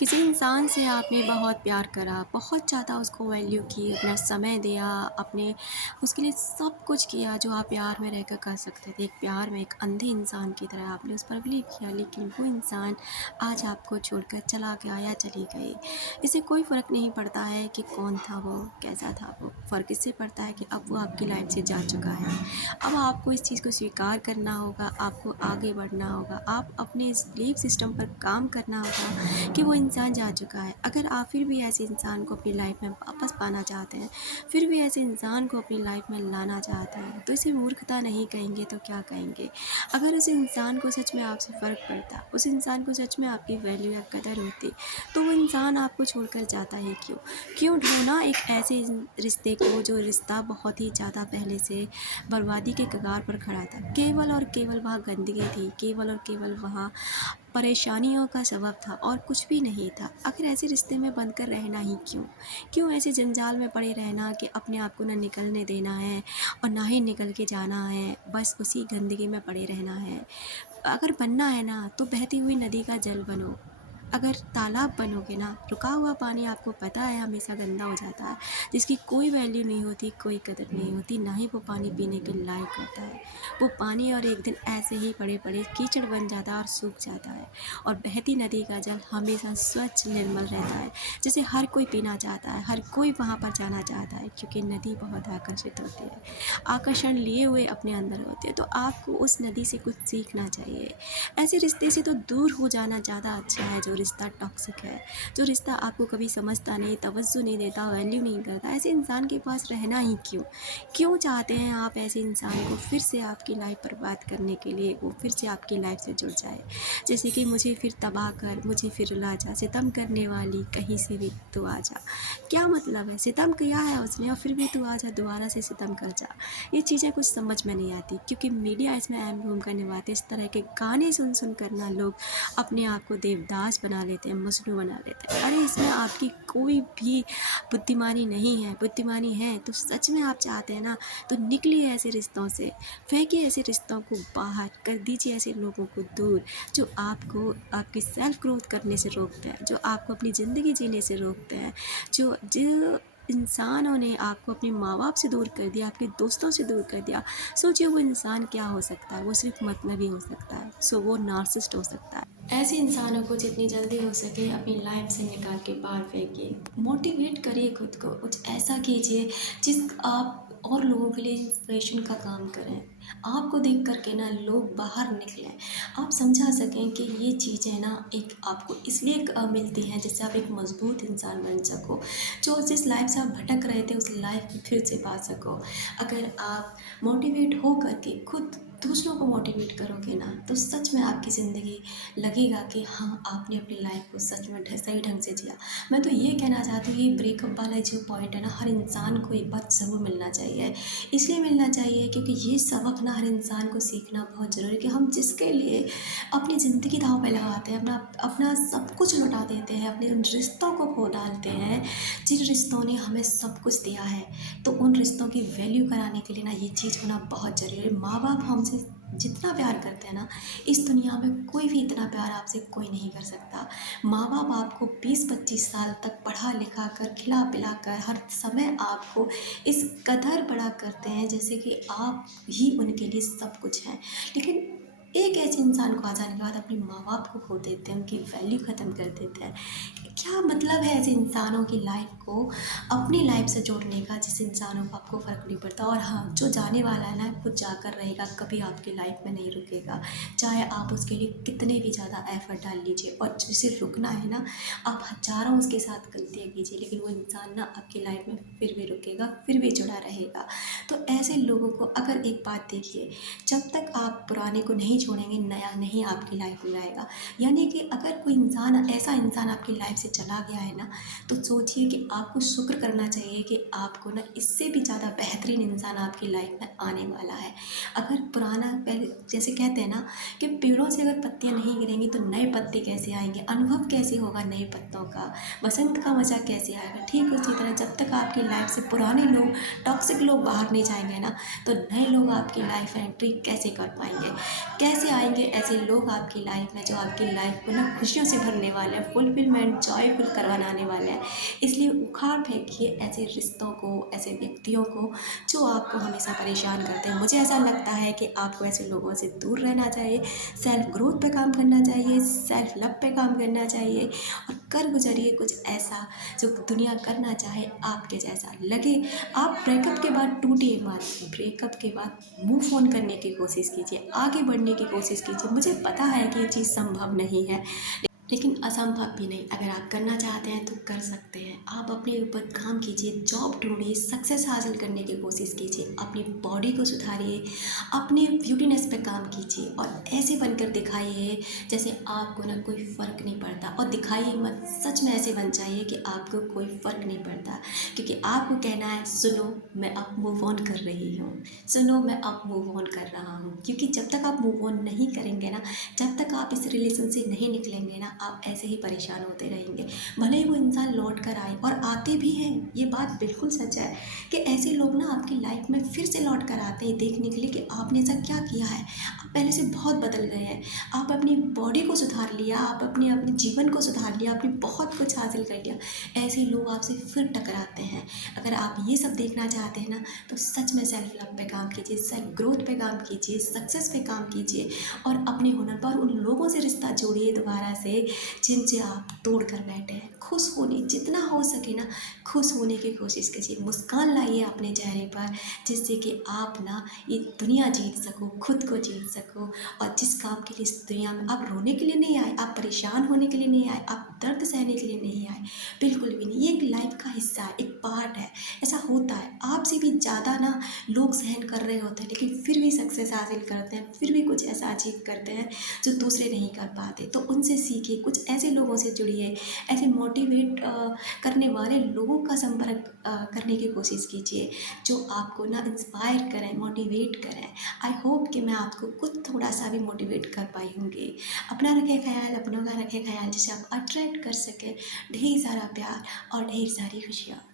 किसी इंसान से आपने बहुत प्यार करा, बहुत ज़्यादा उसको वैल्यू की, अपना समय दिया, अपने उसके लिए सब कुछ किया जो आप प्यार में रहकर कर सकते थे। एक प्यार में एक अंधे इंसान की तरह आपने उस पर बिलीव किया, लेकिन वो इंसान आज आपको छोड़कर चला गया या चली गई। इससे कोई फ़र्क नहीं पड़ता है कि कौन था वो, कैसा था वो। फ़र्क इससे पड़ता है कि अब वो आपकी लाइफ़ से जा चुका है। अब आपको इस चीज़ को स्वीकार करना होगा, आपको आगे बढ़ना होगा, आप अपने इस बिलीफ सिस्टम पर काम करना होगा कि वो इंसान जा चुका है। अगर आप फिर भी ऐसे इंसान को अपनी लाइफ में वापस पाना चाहते हैं, फिर भी ऐसे इंसान को अपनी लाइफ में लाना चाहते हैं, तो इसे मूर्खता नहीं कहेंगे तो क्या कहेंगे। अगर उस इंसान को सच में आपसे फ़र्क पड़ता, उस इंसान को सच में आपकी वैल्यू या कदर होती, तो वो इंसान आपको छोड़कर जाता ही क्यों? क्यों ढूंढना एक ऐसे रिश्ते को, जो रिश्ता बहुत ही ज़्यादा पहले से बर्बादी के कगार पर खड़ा था। केवल और केवल वहाँ गंदगी थी, केवल और केवल वहाँ परेशानियों का सबब था और कुछ भी नहीं था। आखिर ऐसे रिश्ते में बंधकर रहना ही क्यों? क्यों ऐसे जंजाल में पड़े रहना कि अपने आप को ना निकलने देना है और ना ही निकल के जाना है, बस उसी गंदगी में पड़े रहना है। अगर बनना है ना, तो बहती हुई नदी का जल बनो। अगर तालाब बनोगे ना, रुका हुआ पानी आपको पता है हमेशा गंदा हो जाता है, जिसकी कोई वैल्यू नहीं होती, कोई कदर नहीं होती, ना ही वो पानी पीने के लायक होता है। वो पानी और एक दिन ऐसे ही पड़े पड़े कीचड़ बन जाता है और सूख जाता है। और बहती नदी का जल हमेशा स्वच्छ निर्मल रहता है, जिसे हर कोई पीना चाहता है, हर कोई वहाँ पर जाना चाहता है, क्योंकि नदी बहुत आकर्षित होती है, आकर्षण लिए हुए अपने अंदर होते हैं। तो आपको उस नदी से कुछ सीखना चाहिए। ऐसे रिश्ते से तो दूर हो जाना ज़्यादा अच्छा है, जो रिश्ता टॉक्सिक है, जो रिश्ता आपको कभी समझता नहीं, तवज्जो नहीं देता, वैल्यू नहीं करता। ऐसे इंसान के पास रहना ही क्यों? क्यों चाहते हैं आप ऐसे इंसान को फिर से आपकी लाइफ बर्बाद करने के लिए, वो फिर से आपकी लाइफ से जुड़ जाए? जैसे कि मुझे फिर तबाह कर, मुझे फिर रुला जा, सितम करने वाली कहीं से भी तू आ जा। क्या मतलब है? सितम किया है उसने और फिर भी तू आ जा, दोबारा से सितम कर जा। ये चीज़ें कुछ समझ में नहीं आती, क्योंकि मीडिया इसमें अहम भूमिका निभाती है। इस तरह के गाने सुन सुन कर ना लोग अपने आप को देवदास बना लेते हैं, मजनू बना लेते हैं। अरे इसमें आपकी कोई भी बुद्धिमानी नहीं है। बुद्धिमानी है तो सच में आप चाहते हैं ना, तो निकलिए ऐसे रिश्तों से, फेंकिए ऐसे रिश्तों को बाहर, कर दीजिए ऐसे लोगों को दूर, जो आपको आपकी सेल्फ ग्रोथ करने से रोकते हैं, जो आपको अपनी ज़िंदगी जीने से रोकते हैं। जो इंसानों ने आपको अपने माँ बाप से दूर कर दिया, आपके दोस्तों से दूर कर दिया, सोचिए वो इंसान क्या हो सकता है। वो सिर्फ मतलबी हो सकता है, सो वो नार्सिसिस्ट हो सकता है। ऐसे इंसानों को जितनी जल्दी हो सके अपनी लाइफ से निकाल के बाहर फेंकिए। मोटिवेट करिए खुद को, कुछ ऐसा कीजिए जिस आप और लोगों के लिए इंस्पिरेशन का काम करें। आपको देख करके ना लोग बाहर निकलें, आप समझा सकें कि ये चीज़ें ना एक आपको इसलिए मिलती हैं जिससे आप एक मजबूत इंसान बन सको, जो जिस लाइफ से आप भटक रहे थे उस लाइफ में फिर से पा सको। अगर आप मोटिवेट हो करके खुद दूसरों को मोटिवेट करोगे ना, तो सच में आपकी ज़िंदगी लगेगा कि हाँ, आपने अपनी लाइफ को सच में सही ढंग से जिया। मैं तो ये कहना चाहती हूँ, ये ब्रेकअप वाला जो पॉइंट है ना, हर इंसान को एक बार ज़रूर मिलना चाहिए। इसलिए मिलना चाहिए क्योंकि ये सबक ना हर इंसान को सीखना बहुत ज़रूरी है कि हम जिसके लिए अपनी ज़िंदगी दाँव पे लगाते हैं, अपना अपना सब कुछ लुटा देते हैं, अपने उन रिश्तों को खो डालते हैं, जिन रिश्तों ने हमें सब कुछ दिया है, तो उन रिश्तों की वैल्यू कराने के लिए ना ये चीज़ होना बहुत ज़रूरी है। माँ बाप हमसे जितना प्यार करते हैं ना, इस दुनिया में कोई भी इतना प्यार आपसे कोई नहीं कर सकता। माँ बाप आपको 20-25 साल तक पढ़ा लिखा कर, खिला पिला कर, हर समय आपको इस कदर बड़ा करते हैं जैसे कि आप ही उनके लिए सब कुछ हैं। लेकिन एक ऐसे इंसान को आ जाने के बाद अपने माँ बाप को खो देते हैं, उनकी वैल्यू ख़त्म कर देते हैं। क्या मतलब है ऐसे इंसानों की लाइफ को अपनी लाइफ से जोड़ने का, जिस इंसानों को आपको फ़र्क नहीं पड़ता। और हाँ, जो जाने वाला है ना, खुद जाकर रहेगा, कभी आपकी लाइफ में नहीं रुकेगा, चाहे आप उसके लिए कितने भी ज़्यादा एफर्ट डाल लीजिए। और जिसे रुकना है ना, आप हज़ारों उसके साथ गलतियाँ कीजिए, लेकिन वो इंसान ना आपकी लाइफ में फिर भी रुकेगा, फिर भी जुड़ा रहेगा। तो ऐसे लोगों को, अगर एक बात देखिए, जब तक आप पुराने को नहीं छोड़ेंगे, नया नहीं आपकी लाइफ में आएगा। यानी कि अगर कोई इंसान, ऐसा इंसान आपकी लाइफ से चला गया है ना, तो सोचिए कि आपको शुक्र करना चाहिए कि आपको ना इससे भी ज़्यादा बेहतरीन इंसान आपकी लाइफ में आने वाला है। अगर पुराना, पहले जैसे कहते हैं ना कि पेड़ों से अगर पत्तियां नहीं गिरेंगी तो नए पत्ते कैसे आएंगे, अनुभव कैसे होगा नए पत्तों का, बसंत का मज़ा कैसे आएगा। ठीक उसी तरह जब तक आपकी लाइफ से पुराने लोग, टॉक्सिक लोग बाहर नहीं जाएंगे ना, तो नए लोग आपकी लाइफ में एंट्री कैसे कर पाएंगे, कैसे आएंगे ऐसे लोग आपकी लाइफ में जो आपकी लाइफ को ना खुशियों से भरने वाले हैं, फुलफिलमेंट जॉयफुल करवाने वाला है। इसलिए उखाड़ फेंकिए ऐसे रिश्तों को, ऐसे व्यक्तियों को जो आपको हमेशा परेशान करते हैं। मुझे ऐसा लगता है कि आपको ऐसे लोगों से दूर रहना चाहिए, सेल्फ ग्रोथ पे काम करना चाहिए, सेल्फ लव पे काम करना चाहिए और कर गुजरिए कुछ ऐसा जो दुनिया करना चाहे आपके जैसा लगे। आप ब्रेकअप के बाद टूटिए मत, ब्रेकअप के बाद मूव ऑन करने की कोशिश कीजिए, आगे बढ़ने की कोशिश कीजिए। मुझे पता है कि ये चीज़ संभव नहीं है, लेकिन असंभव भी नहीं। अगर आप करना चाहते हैं तो कर सकते हैं। आप अपने ऊपर काम कीजिए, जॉब ढूंढिए, सक्सेस हासिल करने की कोशिश कीजिए, अपनी बॉडी को सुधारिए, अपने ब्यूटीनेस पे काम कीजिए और ऐसे बनकर दिखाइए जैसे आपको ना कोई फ़र्क नहीं पड़ता। और दिखाइए मत, सच में ऐसे बन जाइए कि आपको कोई फ़र्क नहीं पड़ता, क्योंकि आपको कहना है सुनो मैं अब मूव ऑन कर रही हूँ, सुनो मैं अब मूव ऑन कर रहा हूँ। क्योंकि जब तक आप मूव ऑन नहीं करेंगे ना, जब तक आप इस रिलेशन से नहीं निकलेंगे ना, आप ऐसे ही परेशान होते रहेंगे। भले ही वो इंसान लौट कर आए, और आते भी हैं, ये बात बिल्कुल सच है कि ऐसे लोग ना आपकी लाइफ में फिर से लौट कर आते हैं देखने के लिए कि आपने ऐसा क्या किया है। आप पहले से बहुत बदल गए हैं, आप अपनी बॉडी को सुधार लिया, आप अपने अपने जीवन को सुधार लिया, आपने बहुत कुछ हासिल कर लिया। ऐसे लोग आपसे फिर टकराते हैं। अगर आप ये सब देखना चाहते हैं ना, तो सच में सेल्फ लव पे काम कीजिए, सेल्फ ग्रोथ पे काम कीजिए, सक्सेस पे काम कीजिए और अपने हुनर पर उन लोगों से रिश्ता जोड़िए दोबारा से जिनसे आप तोड़ कर बैठे हैं। खुश होने, जितना हो सके ना खुश होने की कोशिश कीजिए, मुस्कान लाइए अपने चेहरे पर, जिससे कि आप ना ये दुनिया जीत सको, खुद को जीत सको। और जिस काम के लिए इस दुनिया में आप रोने के लिए नहीं आए, आप परेशान होने के लिए नहीं आए, आप दर्द सहने के लिए नहीं आए, बिल्कुल भी नहीं। ये एक लाइफ का हिस्सा है, एक पार्ट है। ऐसा होता है, आपसे भी ज़्यादा ना लोग सहन कर रहे होते हैं, लेकिन फिर भी सक्सेस हासिल करते हैं, फिर भी कुछ ऐसा अचीव करते हैं जो दूसरे नहीं कर पाते। तो उनसे सीखिए, कुछ ऐसे लोगों से जुड़िए, ऐसे मोटिवेट करने वाले लोगों का संपर्क करने की कोशिश कीजिए जो आपको ना इंस्पायर करें, मोटिवेट करें। आई होप कि मैं आपको कुछ थोड़ा सा भी मोटिवेट कर पाई होंगी। अपना रखें ख्याल, अपनों का रखें ख्याल, जिसे आप अट्रैक्ट कर सकें ढेर सारा प्यार और ढेर सारी खुशियाँ।